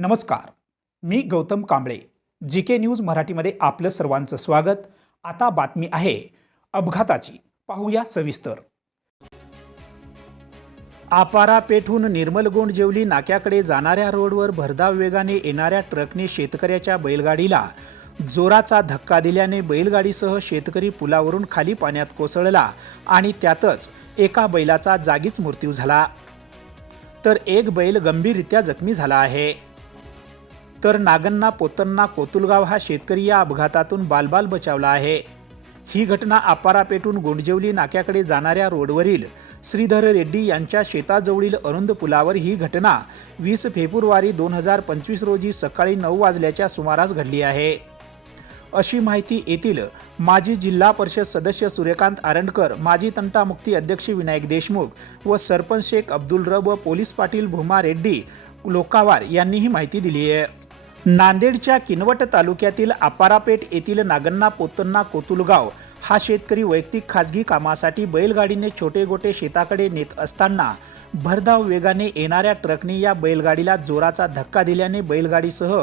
नमस्कार. मी Gautam Kamble G K news मराठीमध्ये आपलं सर्वांचं स्वागत. आता बातमी आहे अपघाताची. पाहूया सविस्तर. आपारा पेठून निर्मलगोंड जेवली नाक्याकडे जाणाऱ्या रोडवर भरधाव वेगाने येणाऱ्या ट्रकने शेतकऱ्याच्या बैलगाडीला जोराचा धक्का दिल्याने बैलगाडीसह शेतकरी पुलावरून खाली पाण्यात कोसळला आणि त्यातच एका बैलाचा जागीच मृत्यू झाला. तर एक बैल गंभीररित्या जखमी झाला आहे. तर नागन्ना पोतन्ना कोतुलगाव हा शेतकरी या अपघातातून बालबाल बचावला आहे. ही घटना आपारा पेटून गोंडजेवली नाक्याकडे जाणाऱ्या रोडवरील श्रीधर रेड्डी यांच्या शेताजवळील अरुंद पुलावर ही घटना वीस फेब्रुवारी दोन हजार पंचवीस रोजी सकाळी नऊ वाजल्याच्या सुमारास घडली आहे. अशी माहिती येथील माजी जिल्हा परिषद सदस्य सूर्यकांत आरंडकर माजी तंटामुक्ती अध्यक्ष विनायक देशमुख व सरपंच शेख अब्दुल रब व पोलीस पाटील भूमा रेड्डी लोकावार यांनी ही माहिती दिली आहे. नांदेडच्या किनवट तालुक्यातील अपारापेठ येथील नागन्ना पोतन्ना कोतुलगाव हा शेतकरी वैयक्तिक खाजगी कामासाठी बैलगाडीने छोटे गोटे शेताकडे नेत असताना भरधाव वेगाने येणाऱ्या ट्रकने या बैलगाडीला जोराचा धक्का दिल्याने बैलगाडीसह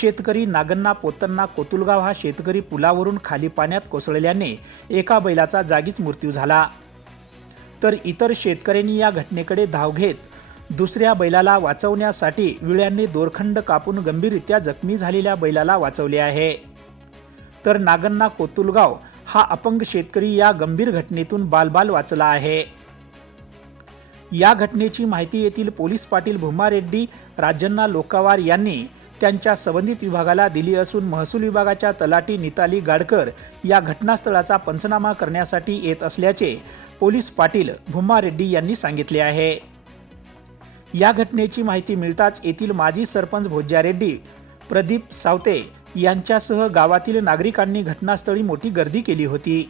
शेतकरी नागन्ना पोतन्ना कोतुलगाव हा शेतकरी पुलावरून खाली पाण्यात कोसळल्याने एका बैलाचा जागीच मृत्यू झाला. तर इतर शेतकऱ्यांनी या घटनेकडे धाव घेत दुसऱ्या बैलाला वाचवण्यासाठी विळ्यांनी दोरखंड कापून गंभीररित्या जखमी झालेल्या बैलाला वाचवले आहे. तर नागन्ना कोतुलगाव हा अपंग शेतकरी या गंभीर घटनेतून बालबाल वाचला आहे. या घटनेची माहिती येथील पोलीस पाटील भूमा रेड्डी राजन्ना लोकावार यांनी त्यांच्या संबंधित विभागाला दिली असून महसूल विभागाच्या तलाटी निताली गाडकर या घटनास्थळाचा पंचनामा करण्यासाठी येत असल्याचे पोलीस पाटील भूमा रेड्डी यांनी सांगितले आहे. या घटनेची माहिती मिळताच येथील माजी सरपंच भोज्या रेड्डी प्रदीप सावते यांच्यासह गावातील नागरिकांनी घटनास्थळी मोठी गर्दी केली होती.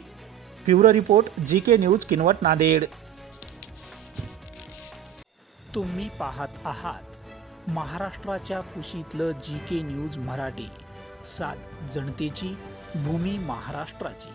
Bureau report G K news Kinwat Nanded. तुम्ही पाहत आहात महाराष्ट्राच्या कुशीतलं जी के न्यूज मराठी. सात जनतेची भूमी महाराष्ट्राची.